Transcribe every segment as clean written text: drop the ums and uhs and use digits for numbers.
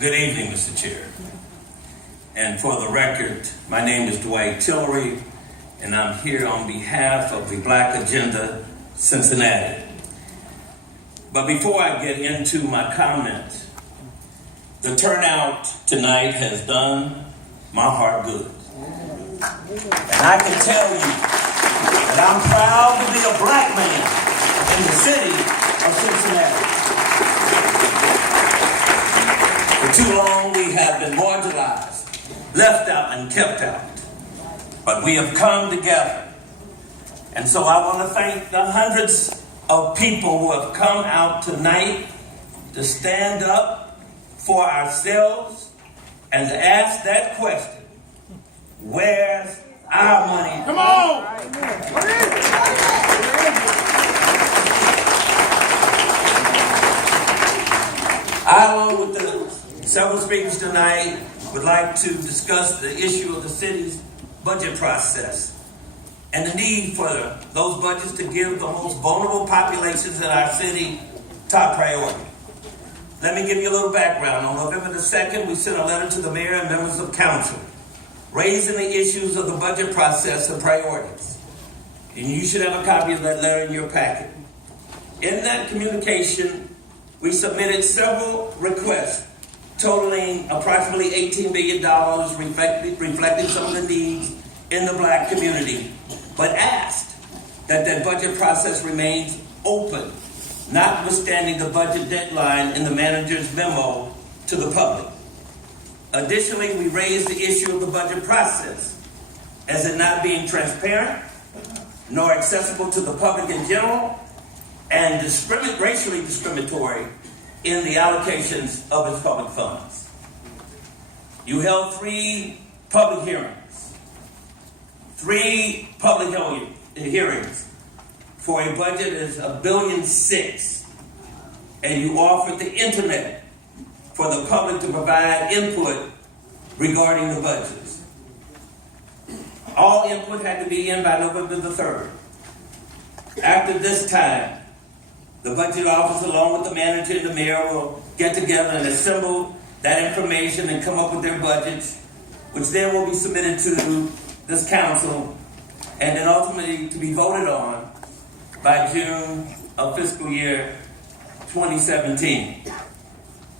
Good evening, Mr. Chair. And for the record, my name is Dwight Tillery, and I'm here on behalf of the Black Agenda, Cincinnati. But before I get into my comments, the turnout tonight has done my heart good. And I can tell you that I'm proud to be a black man in the city of Cincinnati. For too long, we have been marginalized, left out, and kept out. But we have come together. And so I want to thank the hundreds of people who have come out tonight to stand up for ourselves and to ask that question: where's our money? Come on! I, along with the several speakers tonight, would like to discuss the issue of the city's budget process and the need for those budgets to give the most vulnerable populations in our city top priority. Let me give you a little background. On November the 2nd, we sent a letter to the mayor and members of council raising the issues of the budget process and priorities. And you should have a copy of that letter in your packet. In that communication, we submitted several requests totaling approximately $18 billion, reflecting some of the needs in the black community, but asked that that budget process remains open, notwithstanding the budget deadline in the manager's memo to the public. Additionally, we raised the issue of the budget process as it not being transparent nor accessible to the public in general, and racially discriminatory in the allocations of its public funds. You held three public hearings for a budget is $1.6 billion, and you offered the internet for the public to provide input regarding the budgets. All input had to be in by November the 3rd. After this time, the budget office, along with the manager and the mayor, will get together and assemble that information and come up with their budgets, which then will be submitted to this council and then ultimately to be voted on by June of fiscal year 2017.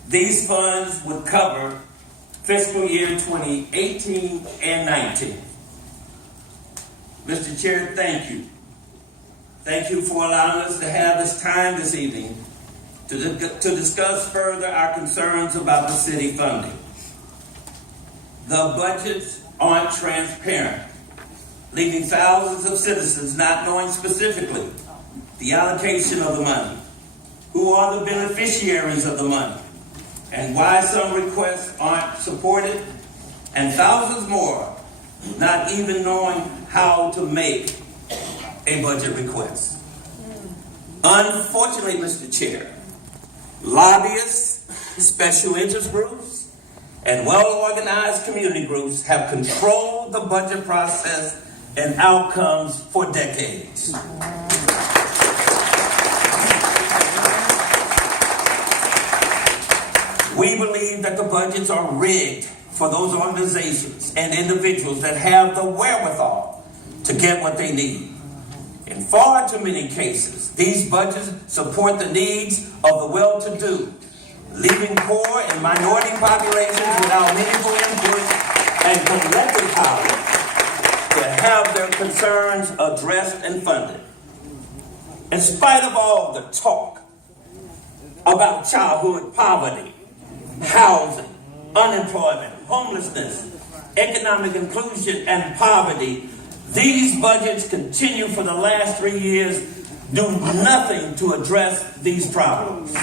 These funds would cover fiscal year 2018 and 19. Mr. Chair, thank you. Thank you for allowing us to have this time this evening to discuss further our concerns about the city funding. The budgets aren't transparent, leaving thousands of citizens not knowing specifically the allocation of the money, who are the beneficiaries of the money, and why some requests aren't supported, and thousands more not even knowing how to make a budget request. Unfortunately, Mr. Chair, lobbyists, special interest groups, and well-organized community groups have controlled the budget process and outcomes for decades. We believe that the budgets are rigged for those organizations and individuals that have the wherewithal to get what they need. In far too many cases, these budgets support the needs of the well-to-do, leaving poor and minority populations without meaningful input and collective power to have their concerns addressed and funded. In spite of all the talk about childhood poverty, housing, unemployment, homelessness, economic inclusion, and poverty, these budgets continue for the last 3 years, do nothing to address these problems. We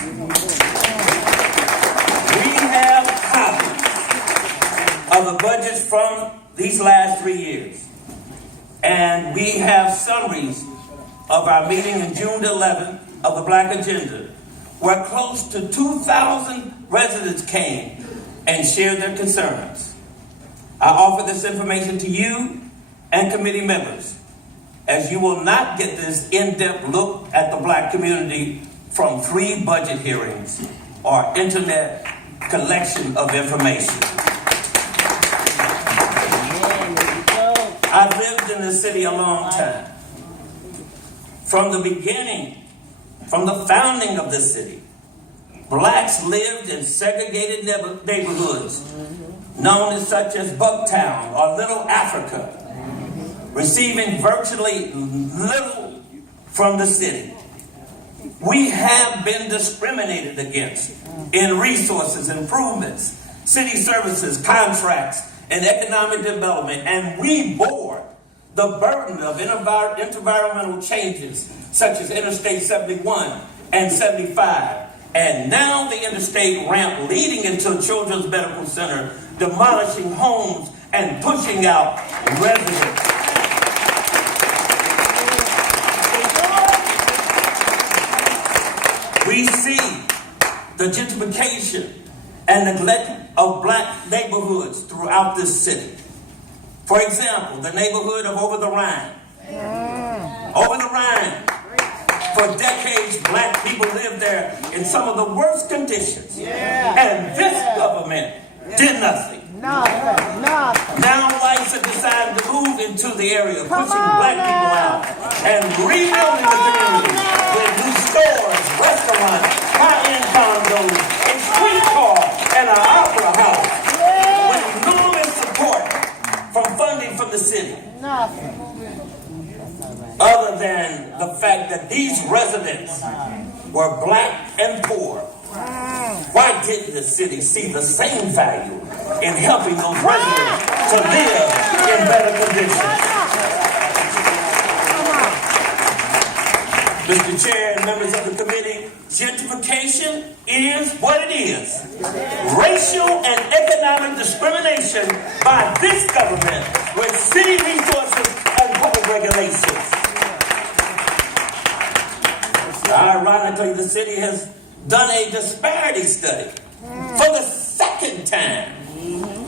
have copies of the budgets from these last 3 years, and we have summaries of our meeting in June 11th of the Black Agenda, where close to 2,000 residents came and shared their concerns. I offer this information to you and committee members, as you will not get this in-depth look at the black community from 3 budget hearings or internet collection of information. I've lived in this city a long time. From the beginning, from the founding of this city, blacks lived in segregated neighborhoods known as such as Bucktown or Little Africa, receiving virtually little from the city. We have been discriminated against in resources, improvements, city services, contracts, and economic development, and we bore the burden of environmental changes such as Interstate 71 and 75, and now the interstate ramp leading into Children's Medical Center, demolishing homes and pushing out residents. We see the gentrification and neglect of black neighborhoods throughout this city. For example, the neighborhood of Over the Rhine. Over the Rhine. For decades, black people lived there in some of the worst conditions. And this government did nothing. Nothing. Now whites have decided to move into the area, pushing black people out and rebuilding the community with new stores, restaurants, high-end condos, a streetcar, and an opera house with enormous support from funding from the city. Nothing. Other than the fact that these residents were black and poor, why didn't the city see the same value in helping those residents to live in better conditions? Mr. Chair and members of the committee, gentrification is what it is. Racial and economic discrimination by this government with city resources and public regulations. Ironically, the city has done a disparity study for the second time.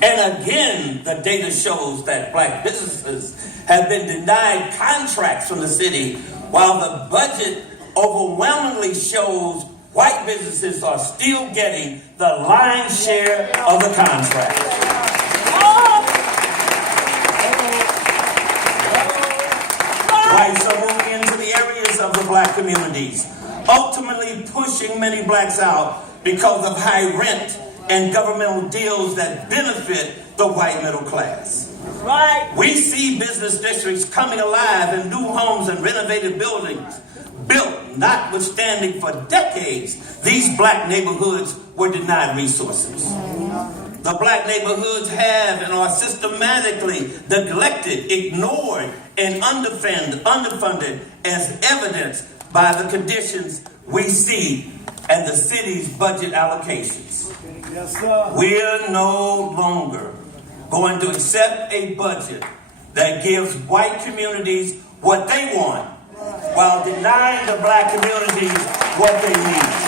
And again, the data shows that black businesses have been denied contracts from the city, while the budget overwhelmingly shows white businesses are still getting the lion's share of the contract. Whites are moving into the areas of the black communities, ultimately pushing many blacks out because of high rent and governmental deals that benefit the white middle class. Right. We see business districts coming alive and new homes and renovated buildings built, notwithstanding for decades these black neighborhoods were denied resources. The black neighborhoods have and are systematically neglected, ignored, and underfunded as evidenced by the conditions we see and the city's budget allocations. Yes, sir. We're no longer going to accept a budget that gives white communities what they want while denying the black communities what they need.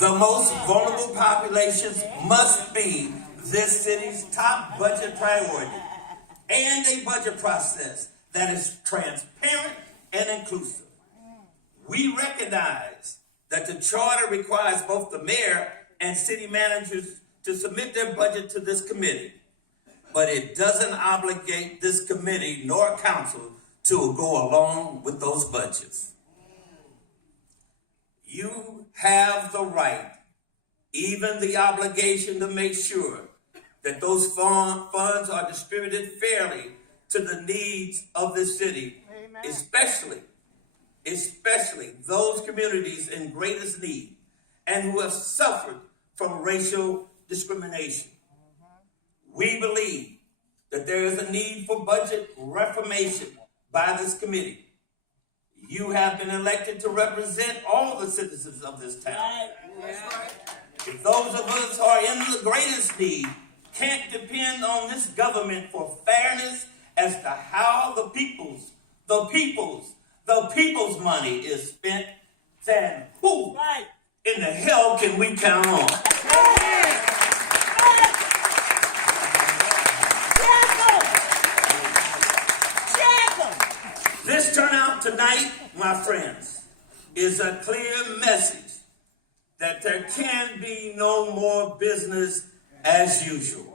The most vulnerable populations must be this city's top budget priority, and a budget process that is transparent and inclusive. We recognize that the charter requires both the mayor and city managers to submit their budget to this committee, but it doesn't obligate this committee nor council to go along with those budgets. You have the right, even the obligation, to make sure that those funds are distributed fairly to the needs of the city. Amen. Especially those communities in greatest need and who have suffered from racial discrimination. We believe that there is a need for budget reformation by this committee. You have been elected to represent all the citizens of this town. If those of us who are in the greatest need can't depend on this government for fairness as to how the people's money is spent, then who in the hell can we count on? This turnout tonight, my friends, is a clear message that there can be no more business as usual.